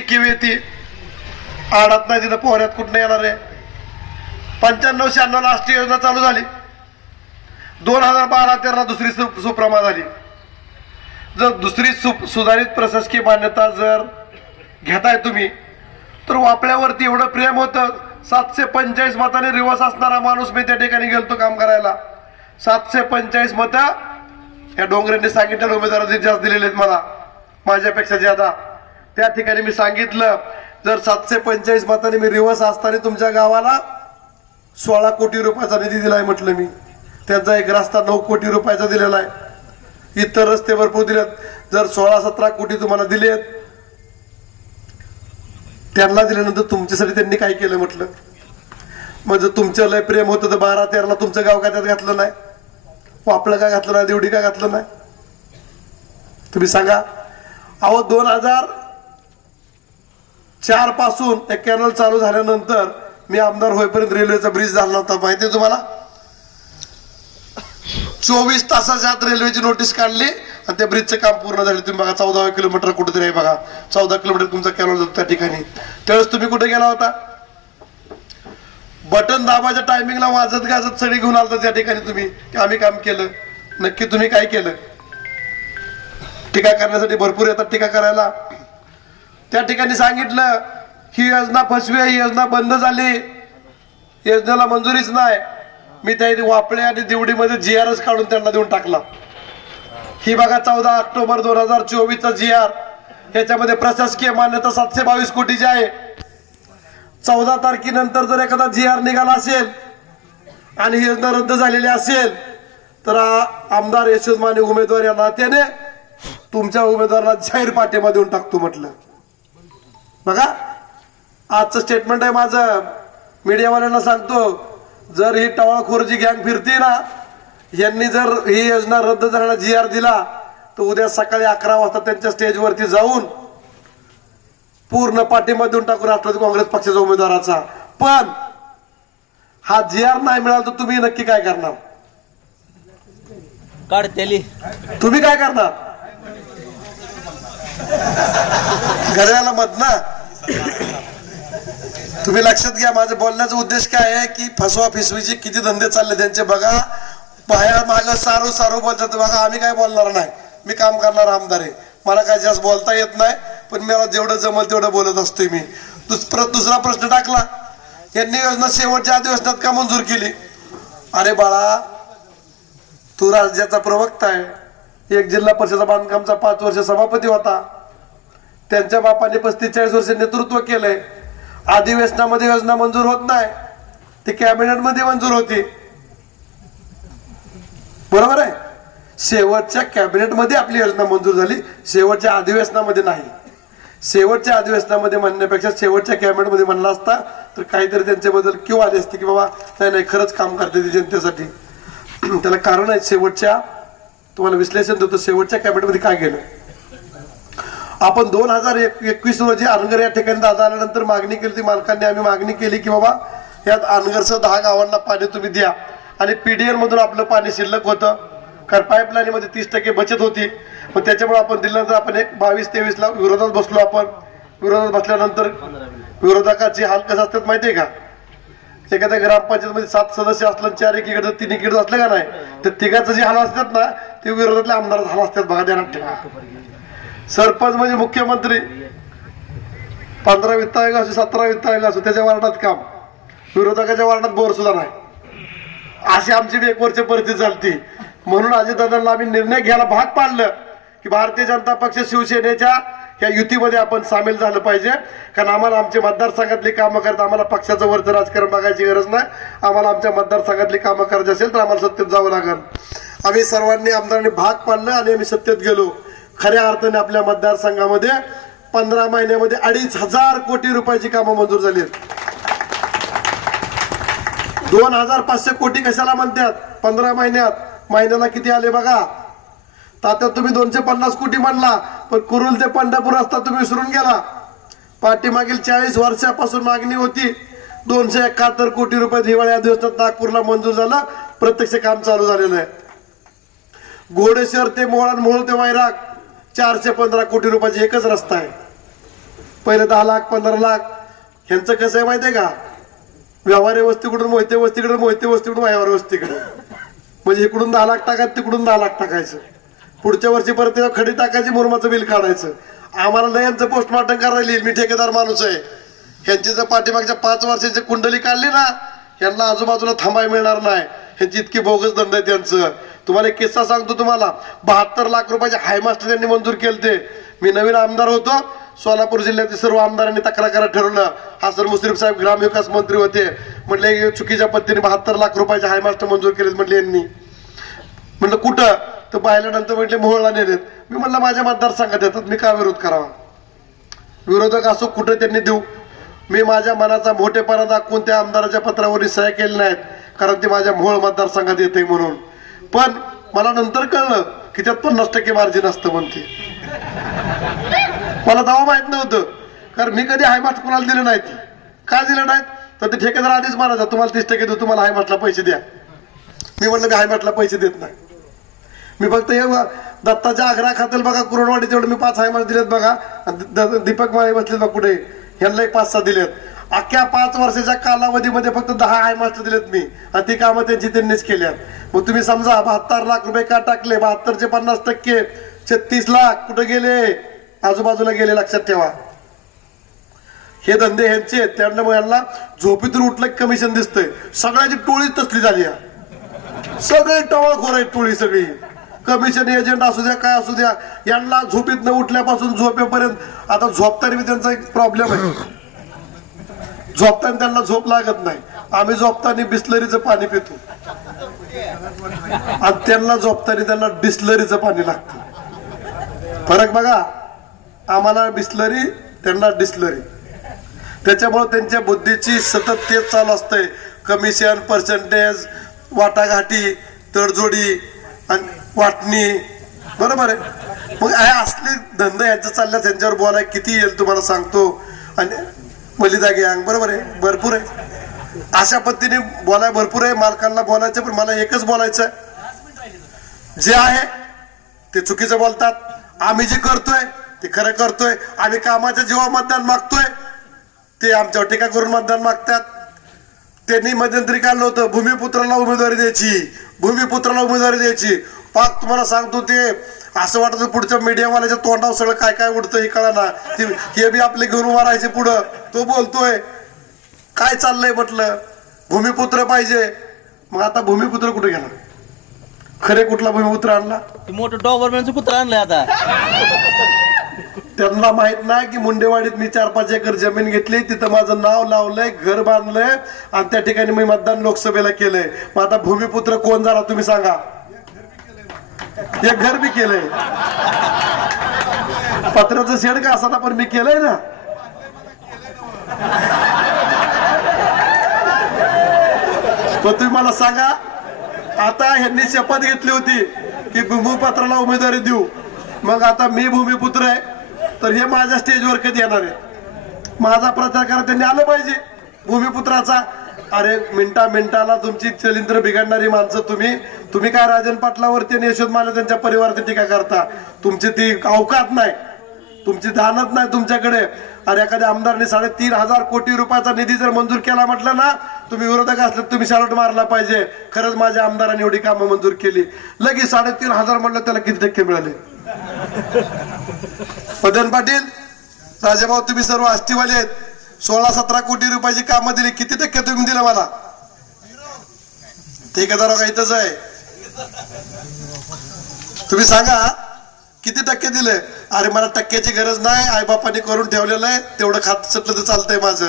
किव येते आडात नाही तिथं पोहऱ्यात कुठं येणार आहे. 95-96 राष्ट्रीय योजना चालू झाली. 2012-13 दुसरी सुप्रमा झाली. जर दुसरी सुधारित प्रशासकीय मान्यता जर घेताय तुम्ही तर वापल्यावरती एवढं प्रेम होतं. 745 मतांनी रिवर्स असणारा माणूस मी त्या ठिकाणी गेलतो काम करायला. 745 मतं या डोंगरेंनी सांगितलेल्या उमेदवारांनी जास्त दिलेले आहेत मला, माझ्यापेक्षा ज्यादा. त्या ठिकाणी मी सांगितलं जर 745 मतांनी मी रिवर्स असताना तुमच्या गावाला 16 कोटी रुपयाचा निधी दिलाय म्हटलं मी. त्यांचा एक रस्ता 9 कोटी रुपयाचा दिलेला आहे. इतर रस्ते भरपूर दिलेत. जर 16-17 कोटी तुम्हाला दिलेत, त्यांना दिल्यानंतर तुमच्यासाठी त्यांनी काय केलं म्हटलं. म्हणजे तुमचं लय प्रेम होतं तर 12-13 तुमचं गाव काय त्यात घातलं नाही, वापलं का घातलं नाही, देवडी का घातलं नाही, तुम्ही सांगा. अहो 2004 पासून एक कॅनल चालू झाल्यानंतर मी आमदार होईपर्यंत रेल्वेचा ब्रिज झाला नव्हता, माहिती आहे तुम्हाला. 24 तासाच्या आत रेल्वेची नोटीस काढली आणि त्या ब्रिजचं काम पूर्ण झालं. तुम्ही बघा 14 किलोमीटर कुठेतरी आहे बघा, 14 किलोमीटर तुमचा कॅनल जातो त्या ठिकाणी. त्यावेळेस तुम्ही कुठे गेला होता? बटन दाबाच्या टायमिंगला वाजत गाजत सडी घेऊन आलता त्या ठिकाणी तुम्ही की आम्ही काम केलं. नक्की तुम्ही काय केलं? टीका करण्यासाठी भरपूर येतात टीका करायला. त्या ठिकाणी सांगितलं ही योजना फसवी आहे, ही योजना बंद झाली, योजनेला मंजुरीच नाही. मी त्या वापळे आणि दिवडीमध्ये GRच काढून त्यांना देऊन टाकला. ही बघा 14 ऑक्टोबर 2024 GR, याच्यामध्ये प्रशासकीय मान्यता 722 कोटीची आहे. 14 तारखेनंतर जर एखादा GR निघाला असेल आणि ही योजना रद्द झालेली असेल तर आमदार यशोधमाने उमेदवार या नात्याने तुमच्या उमेदवाराला जाहीर पाठिंबा देऊन टाकतो म्हटलं. बघा आजचं स्टेटमेंट आहे माझं. मीडियावाल्यांना सांगतो जर ही टवाळखोरची गँग फिरती ना, यांनी जर ही योजना रद्द झालेला GR दिला तर उद्या सकाळी 11 वाजता त्यांच्या स्टेजवरती जाऊन पूर्ण पाठिंबा देऊन टाकू राष्ट्रवादी काँग्रेस पक्षाच्या उमेदवाराचा. पण हा GR नाही मिळाला तर तुम्ही नक्की काय करणार? काढतेली तुम्ही काय करणार? घड्याला मत ना. तुम्ही लक्षात घ्या, माझं बोलण्याचा उद्देश काय आहे की फसवा फिसवीचे किती धंदे चालले त्यांचे बघा. बाहेर माग सारू बोलतात बघा. आम्ही काय बोलणार नाही, मी काम करणार आमदार आहे, मला काय जास्त बोलता येत नाही, पण मला जेवढं जमल तेवढं बोलत असतोय मी. दुसरा प्रश्न टाकला, यांनी योजना शेवटच्या अधिवेशनात का मंजूर केली? अरे बाळा, तू राज्याचा प्रवक्ता आहे, एक जिल्हा परिषद बांधकामचा 5 वर्ष सभापती होता, त्यांच्या बापाने 45 वर्ष नेतृत्व केलंय. अधिवेशनामध्ये योजना मंजूर होत नाही, ती कॅबिनेट मध्ये मंजूर होती, बरोबर आहे. शेवटच्या कॅबिनेट मध्ये आपली योजना मंजूर झाली, शेवटच्या अधिवेशनामध्ये नाही. शेवटच्या अधिवेशनामध्ये म्हणण्यापेक्षा शेवटच्या कॅबिनेट मध्ये म्हणला असता तर काहीतरी त्यांच्याबद्दल किंवा आले असते की बाबा नाही खरंच काम करते ती जनतेसाठी. त्याला कारण आहे. शेवटच्या तुम्हाला विश्लेषण देतो, शेवटच्या कॅबिनेट मध्ये काय गेलं. आपण 2021 रोजी अनगर या ठिकाणी दादा आल्यानंतर मागणी केली. ती मालकांनी आम्ही मागणी केली की बाबा यात अनगरसह 10 गावांना पाणी तुम्ही द्या. आणि PDL मधून आपलं पाणी शिल्लक होतं, कारण पाईपलाईन मध्ये 30% बचत होती. मग त्याच्यामुळे आपण दिल्यानंतर आपण एक 22-23 ला विरोधात बसलो. आपण विरोधात बसल्यानंतर विरोधकाची हाल कसं असतात माहितीये का? एखाद्या ग्रामपंचायत मध्ये 7 सदस्य असलं, 4 एकीकडे 3 एकीकडे असलं का नाही, तर तिघाचं जे हाल असतात ना ते विरोधातल्या आमदार हाल असतात बघा, ध्यानात ठेवा. सरपंच म्हणजे मुख्यमंत्री, 15 वित्त आयोग असो 17 वित्त आयोग असो, त्याच्या वार्डात काम, विरोधकाच्या वार्डात बोर सुद्धा नाही. अशी आमची 1 वर्ष परिस्थिती चालती. म्हणून अजितदादांना आम्ही निर्णय घ्यायला भाग पाडलं की भारतीय जनता पक्ष शिवसेनेच्या या युतीमध्ये आपण सामील झालं पाहिजे. कारण आम्हाला आमच्या मतदारसंघातली कामं करता, आम्हाला पक्षाचं वरचं राजकारण बघायची गरज नाही. आम्हाला आमच्या मतदारसंघातली कामं करायची असेल तर आम्हाला सत्तेत जावं लागेल. आम्ही सर्वांनी आमदारांनी भाग पाडलं आणि आम्ही सत्तेत गेलो. खऱ्या अर्थाने आपल्या मतदारसंघामध्ये 15 महिन्यामध्ये 2,500 कोटी रुपयाची कामं मंजूर झाली. 2,500 कोटी कशाला म्हणतात? 15 महिन्यात. महिन्याला किती आले बघा. तात्या तुम्ही 250 कोटी म्हणला, पण कुरुल ते पंढरपूर रस्ता तुम्ही विसरून गेला. पाठीमागील 40 वर्षापासून मागणी होती. 271 कोटी रुपये हिवाळी अधिवेशनात नागपूरला मंजूर झालं, प्रत्यक्ष काम चालू झालेलं आहे. घोडेश्वर ते मोहोळ, मोहोळ ते वैराग 415 कोटी रुपयाचा एकच रस्ता आहे. पहिले 10 लाख 15 लाख. ह्यांचं कसं आहे माहितीये का, व्यवहारी वस्तीकडून मोहिते वस्तीकडे, मोहिते वस्तीकडून व्यवहारी वस्तीकडे. म्हणजे इकडून 10 लाख टाकायचं, तिकडून 10 लाख टाकायचं. पुढच्या वर्षी परत खडी टाकायची, मुरमाचं बिल काढायचं. आम्हाला लय यांचं पोस्टमार्टम करायला येईल. मी ठेकेदार माणूस आहे. ह्यांची जर पाठीमागच्या 5 वर्षाची कुंडली काढली ना, यांना आजूबाजूला थांबायला मिळणार नाही. ह्यांची इतकी बोगस धंदा आहे त्यांचं. तुम्हाला एक किस्सा सांगतो तुम्हाला. 72 लाख रुपयाचे हायमास्टर त्यांनी मंजूर केले. मी नवीन आमदार होतो. सोलापूर जिल्ह्यातील सर्व आमदारांनी तक्रार करायला ठरवलं. हसन मुश्रीफ साहेब ग्रामविकास मंत्री होते. म्हटले चुकीच्या पद्धतीने 72 लाख रुपयाचे हायमास्टर मंजूर केलेत म्हटले यांनी. म्हटलं कुठं, तर पाहिल्यानंतर म्हटले मोहोळला नेलेत. मी म्हटलं माझ्या मतदारसंघात येतात, मी का विरोध करावा. विरोधक असो कुठे त्यांनी देऊ. मी माझ्या मनाचा मोठेपणा दाखवून त्या आमदाराच्या पत्रावर सह्या केल्या नाहीत, कारण ते माझ्या मोहोळ मतदारसंघात येते म्हणून. पण मला नंतर कळलं की त्यात 50% मार्जिन असतं म्हणते. मला तेव्हा माहित नव्हतं, कारण मी कधी हायमास्ट कोणाला दिले नाहीत. का दिले नाहीत, तर ते ठेकेदार आधीच म्हणायचा तुम्हाला 30% देऊ, तुम्हाला हायमास्टला पैसे द्या. मी म्हटलं मी हायमास्टला पैसे देत नाही. मी फक्त हे दत्ताच्या आग्रा खातेल बघा, कुरणवाडी तेवढे मी 5 हायमास्ट दिलेत बघा. दीपक माळे बसलेत बघा पुढे, ह्यांना एक 5-6 दिलेत. अख्ख्या 5 वर्षाच्या कालावधीमध्ये फक्त 10 हायमास्टर दिलेत मी, आणि ती कामं त्यांनीच केल्यात. मग तुम्ही समजा 72 लाख रुपये का टाकले, 72चे 50%, 36 लाख कुठे गेले, आजूबाजूला गेले. लक्षात ठेवा, हे धंदे ह्यांचे. त्यामुळे यांना झोपेतून उठलं कमिशन दिसतंय. सगळ्याची टोळी तसली झाली. सगळे टवळखोर आहेत टोळी सगळी. कमिशन एजंट असू द्या, काय असू द्या, यांना झोपेत न उठल्यापासून झोपेपर्यंत. आता झोपताना त्यांचा एक प्रॉब्लेम आहे, झोपताना त्यांना झोप लागत नाही. आम्ही झोपताना बिस्लरीचं पाणी पितो, आणि त्यांना झोपताना त्यांना डिस्लरीचं पाणी लागतं. फरक बघा, आम्हाला बिस्लरी, त्यांना डिस्लरी. त्याच्यामुळे त्यांच्या बुद्धीची सतत तेच चालू असतंय. कमिशन, पर्सेंटेज, वाटाघाटी, तडजोडी आणि वाटणी. बरोबर आहे. मग हे असले धंदे यांचं चालल्या, त्यांच्यावर बोलाय किती येईल तुम्हाला सांगतो. आणि मलिदा गँग, बरोबर आहे, भरपूर आहे. अशा पद्धतीने बोलाय भरपूर आहे. मालकांना बोलायचं, पण मला एकच बोलायचं, जे आहे ते चुकीचं बोलतात. आम्ही जे करतोय ते खरं करतोय. आम्ही कामाच्या जीवा मतदान मागतोय, ते आमच्यावर टीका करून मतदान मागतात. त्यांनी मध्यंतरी काढलं होतं भूमिपुत्राला उमेदवारी द्यायची, भूमिपुत्राला उमेदवारी द्यायची. पाक तुम्हाला सांगतो, ते असं वाटतं पुढच्या मीडियावाल्याच्या तोंडावर सगळं काय काय उडतं हे कळा ना. हे बी आपले घेऊन उभा राहायचे पुढं. तो बोलतोय काय चाललंय, म्हटलं भूमिपुत्र पाहिजे. मग आता भूमिपुत्र कुठे गेला, खरे कुठला भूमिपुत्र आणला, मोठं डॉबरमॅनचं कुत्र आणलंय आता. त्यांना माहित नाही की मुंडेवाडीत मी 4-5 एकर जमीन घेतली, तिथं माझं नाव लावलंय, घर बांधलंय, आणि त्या ठिकाणी मी मतदान लोकसभेला केलंय. मग आता भूमिपुत्र कोण झाला तुम्ही सांगा. एक घर बी केलंय, पत्राचं शेड का असा, पण मी केलंय ना. पण तुम्ही मला सांगा, आता ह्यांनी शपथ घेतली होती की भूमिपुत्राला उमेदवारी देऊ. मग आता मी भूमिपुत्र आहे, तर हे माझ्या स्टेजवर कधी येणार आहे. माझा प्रचार करा, त्यांनी आलं पाहिजे भूमिपुत्राचा. अरे मिनिटाला तुमची चलिंद्र बिघडणारी माणसं तुम्ही काय राजन पाटलावरती आणि यशोद माने त्यांच्या परिवाराची टीका करता. तुमची ती अवकात नाही, तुमची दानत नाही तुमच्याकडे. अरे एखाद्या आमदारांनी 3,500 कोटी रुपयाचा निधी जर मंजूर केला म्हटलं ना, तुम्ही विरोधक असले तुम्ही शालट मारला पाहिजे. खरंच माझ्या आमदारांनी एवढी कामं मंजूर केली. लगेच 3,500 म्हटलं, त्याला किती टक्के मिळाले. मदन पाटील, राजाभाऊ, तुम्ही सर्व आष्टीवाले आहेत. 16-17 कोटी रुपयाची कामं दिली, किती टक्के तुम्ही दिलं मला. ठेकेदार का इथंच आहे, तुम्ही सांगा किती टक्के दिले. अरे मला टक्क्याची गरज नाही, आईबापांनी करून ठेवलेलं आहे, तेवढं खात सटलं तर चालतंय माझं,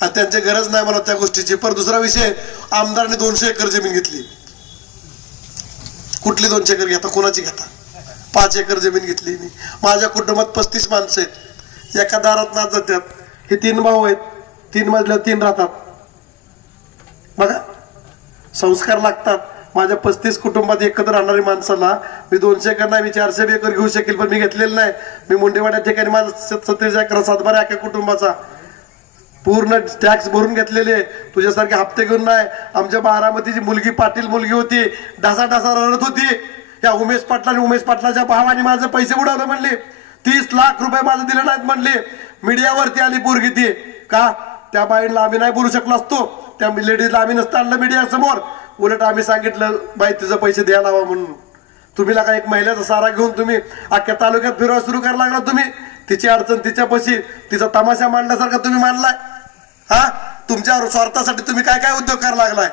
आणि त्यांची गरज नाही मला त्या गोष्टीची. पण दुसरा विषय, आमदारांनी 200 एकर जमीन घेतली. कुठली 200 एकर घेता, कोणाची घेता. 5 एकर जमीन घेतली मी. माझ्या कुटुंबात 35 माणसं आहेत, एका दारात नाच जातात. हे 3 भाऊ आहेत, 3 मजल्यावर 3 राहतात. बघा, संस्कार लागतात. माझ्या 35 कुटुंबात एकत्र राहणारी माणसाला मी 200 एकर नाही, मी 400 एकर घेऊ शकेल, पण मी घेतलेलं नाही. मी मुंडेवाड्या ठिकाणी माझा 37 एकर सातबारा एका कुटुंबाचा पूर्ण टॅक्स भरून घेतलेले. तुझ्यासारखे हप्ते घेऊन नाही. आमच्या बारामतीची मुलगी, पाटील मुलगी होती, ढासा रडत होती. या उमेश पाटलाने, उमेश पाटलाच्या भावाने माझे पैसे उडवले म्हणले. 30 लाख रुपये माझे दिले नाहीत म्हणले. मीडियावरती आली पोरगी ती का त्या बाईंना आम्ही नाही बोलू शकलो असतो त्या लेडीजला आम्ही नसतं आणलं मीडिया समोर उलट आम्ही सांगितलं बाई तिचं पैसे द्यायला हवा म्हणून तुम्ही का एक महिलेचा सारा घेऊन तुम्ही अख्ख्या तालुक्यात फिरवा सुरू करायला लागला तुम्ही तिची अडचण तिच्यापाशी तिचा तमाशा मांडल्यासारखा तुम्ही मांडलाय हा तुमच्या स्वार्थासाठी तुम्ही काय काय उद्योग करायला लागलाय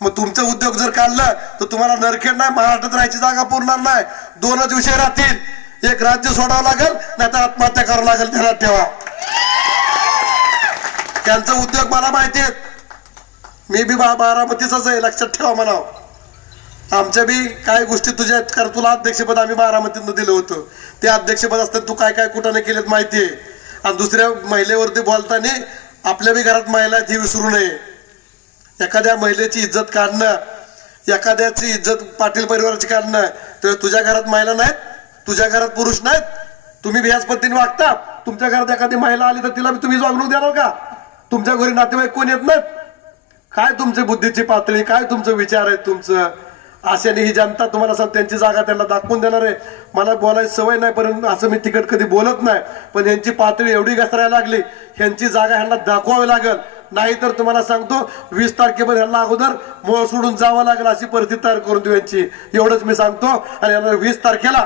मग तुमचं उद्योग जर काढलं तर तुम्हाला नरखेड नाही महाराष्ट्रात राहायची जागा पुरणार नाही दोनच विषय राहतील एक राज्य सोडावं लागेल नाही तर आत्महत्या करावं लागेल ध्यानात ठेवा त्यांचा उद्योग मला माहिती आहेत मी बी बारामतीचाच आहे लक्षात ठेवा म्हणावं आमच्या बी काय गोष्टी तुझ्या कारण तुला अध्यक्षपद आम्ही बारामतीतनं दिलं होतं ते अध्यक्षपद असताना तू काय काय कुठं नाही केलेत माहिती आहे आणि दुसऱ्या महिलेवरती बोलताना आपल्या बी घरात महिला ती विसरू नये एखाद्या महिलेची इज्जत काढणं एखाद्याची इज्जत पाटील परिवाराची काढणं तर तुझ्या घरात महिला नाहीत तुझ्या घरात पुरुष नाहीत तुम्ही बी ह्याच पद्धतीने वागता तुमच्या घरात एखादी महिला आली तर तिला तुम्ही वागणूक देणार का तुमच्या घरी नातेवाईक कोण येत नाहीत काय तुमची बुद्धीची पातळी काय तुमचं विचार आहे तुमचं अशाने ही जनता तुम्हाला सांग त्यांची जागा त्यांना दाखवून देणार आहे मला बोलायची सवय नाही पण असं मी तिकट कधी बोलत नाही पण यांची पातळी एवढी घसरायला लागली ह्यांची जागा ह्यांना दाखवावी लागेल नाहीतर तुम्हाला सांगतो 20 तारखेपर्यंत ह्यांना अगोदर मोळ सोडून जावं लागेल अशी परिस्थिती तयार करून देऊ यांची एवढंच मी सांगतो आणि यांना 20 तारखेला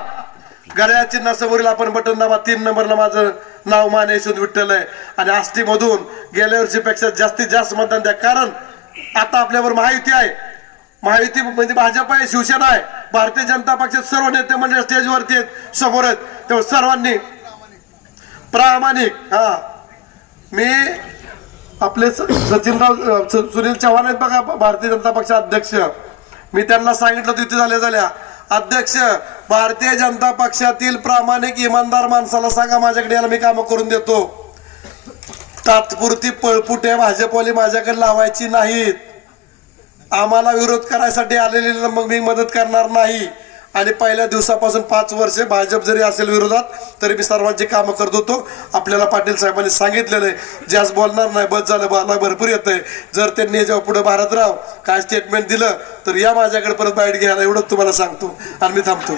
गळ्याची नसवरील आपण बटन दाबा 3 नंबरला माझं नाव माने यशवंत विठ्ठल आहे आणि आष्टी मधून गेल्या वर्षीपेक्षा जास्तीत जास्त मतदान द्या कारण आता आपल्यावर महायुती आहे महायुती म्हणजे भाजप आहे शिवसेना आहे भारतीय जनता पक्षात सर्व नेते मंडळी स्टेजवरती आहेत समोर आहेत तेव्हा सर्वांनी प्रामाणिक हा मी आपले सचिनराव सुनील चव्हाण आहेत बघा भारतीय जनता पक्ष अध्यक्ष मी त्यांना सांगितलं तिथे झाल्या अध्यक्ष भारतीय जनता पक्षातील प्रामाणिक इमानदार माणसाला सांगा माझ्याकडे याला मी कामं करून देतो तात्पुरती पळपुटे भाजपवाली माझ्याकडे लावायची नाहीत आम्हाला विरोध करायसाठी आलेले मग मी मदत करणार नाही आणि पहिल्या दिवसापासून 5 वर्षे भाजप जरी असेल विरोधात तरी मी सर्वांची कामं करत होतो आपल्याला पाटील साहेबांनी सांगितलेलं आहे जास्त बोलणार नाही बस झालं मला भरपूर येतंय जर त्यांनी जेव्हा पुढे भारतराव काय स्टेटमेंट दिलं तर या माझ्याकडे परत बाईट घ्यायला एवढंच तुम्हाला सांगतो आणि मी थांबतो